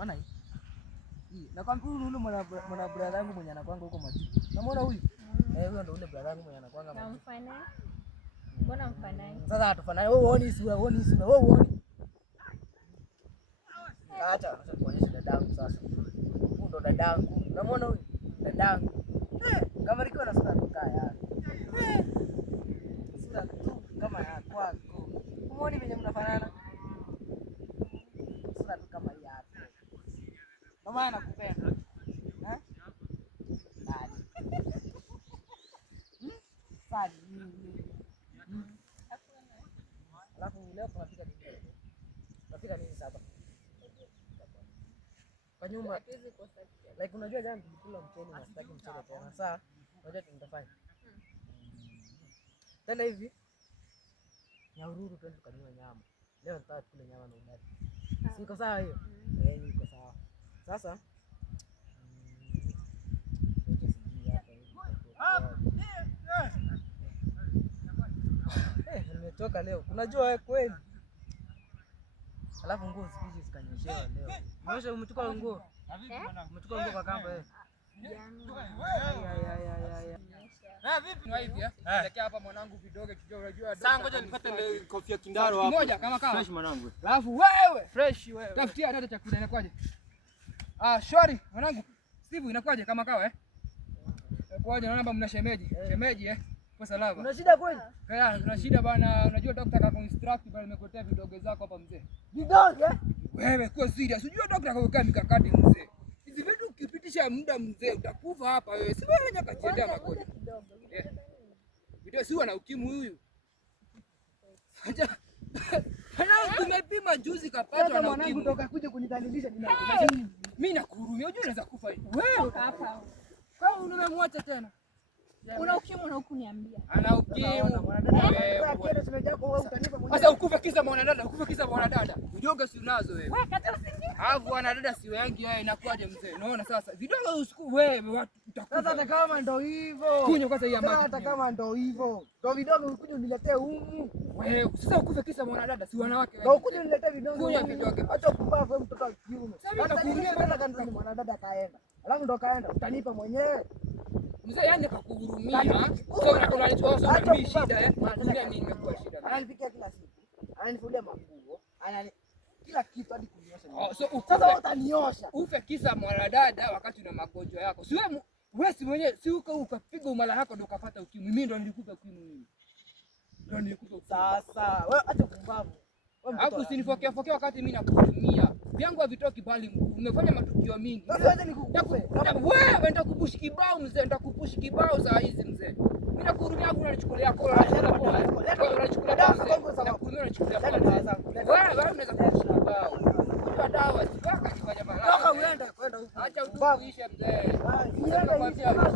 Unaona hii? Na kwa mfano yule mwana brother yangu mwenye anakuanga huko Majibu. Unamuona huyu? Huyo ndio yule brother yangu mwenye anakuanga Majibu. Namfanana. Mbona mfanani? Sasa hatufanani. Wewe uone sura, uone sura. Wewe uone. Acha kuonyesha dadangu sasa. Huyu ndo dadangu. Unamuona huyu? Dadangu. Kama liko na sura kaya. Sura tu kama ya kwako. Umeona venye mnafanana? Sura tu kama hii hapa. Ndio maana nakupenda. Sadi. Alafu leo tunapika nini? Tunapika nini sasa? Kwa nyumba. Like unajua jana tulikula mchele na sitaki mchele tena. Sasa unajua tunatafanya. Tena hivi. Nyahururu twende tukanywa nyama. Leo nataka tukule nyama na ugali. Siko sawa hiyo? Iko sawa. Sasa nimetoka leo. Unajua wewe kweli. Alafu nguo zikiji zikanyeshewa leo. Mwisho umechukua nguo? Umechukua nguo kwa kamba wewe? Vipi ni hivi Elekea hapa mwanangu vidogo kidogo unajua. Sasa ngoja nipate kofia kindaro hapo. Moja kama fresh mwanangu. Alafu wewe fresh wewe. Tafutia dada chakula inakwaje? Shwari mwanangu. Steve inakwaje kama kawa Kwaje naomba mna shemeji. Shemeji kwa salama. Una shida kweli? Una shida bana, unajua daktari akakuinstruct bana nimekuletea vidogo zako hapa mzee. Vidogo? Wewe kwa serious. Unajua daktari akaweka mikakati mzee. Hizi vitu ukipitisha muda mzee utakufa hapa wewe. Si wewe nyaka jiendea makoja. Video si wana ukimwi huyu. Acha. Hana tumepima juzi kapata na mwanangu kutoka kuja kunidhalilisha mimi nakuhurumia. Unajua unaweza kufa wewe hapa. Kwa nini unamwacha tena? Una ukimwi na hukuniambia. Ana ukimwi. Sasa ukufe kisa mwanadada, ukufe kisa mwanadada. Vidonge si unazo wewe. Wewe kata usingi. Alafu wanadada si wengi wewe inakuaje mzee? Unaona sasa vidonge usiku wewe watu utakufa. Sasa kama ndo hivyo. Kunywa kwanza hii maji. Hata kama ndo hivyo. Ndo vidonge ukuje uniletee humu. Wewe sasa ukufe kisa mwanadada si wanawake wewe. Ndo ukuje uniletee vidonge. Kunywa vidonge. Acha kupaa wewe mtoto wa kiume. Hata kuulia mbele kanisa ni mwanadada kaenda. Alafu ndo kaenda utanipa mwenyewe. Mzee yani kakuhurumia. Sio unalitoa mimi shida Dunia mimi nimekuwa shida. Ananipikia kila siku. Ananifulia manguo. Kila kitu hadi kuniosha. Sasa utaniosha. Ufe kisa mwanadada wakati una magonjwa yako. Si wewe si mwenyewe si ukapiga umala yako ndio ukapata ukimwi. Mimi ndo nilikupa ukimwi mimi. Ndio nilikupa ukimwi. Sasa wewe acha kumbavu. Hapo usinifokea wakati mimi nakuhurumia. Vyangu havitoki bali umefanya matukio mingi. Sasa nikukupe. Wewe nitakupush kibao mzee, nitakupush kibao saa hizi mzee. Mimi nakuhurumia hapo unanichukulia kwa. Unachukulia dawa na kuhurumia unachukulia kwa. Wewe unaweza kupush kibao. Kwa dawa sipaka kifanya malaya. Toka uende kwenda huko. Acha utuishe mzee. Uende. Wewe mjinga.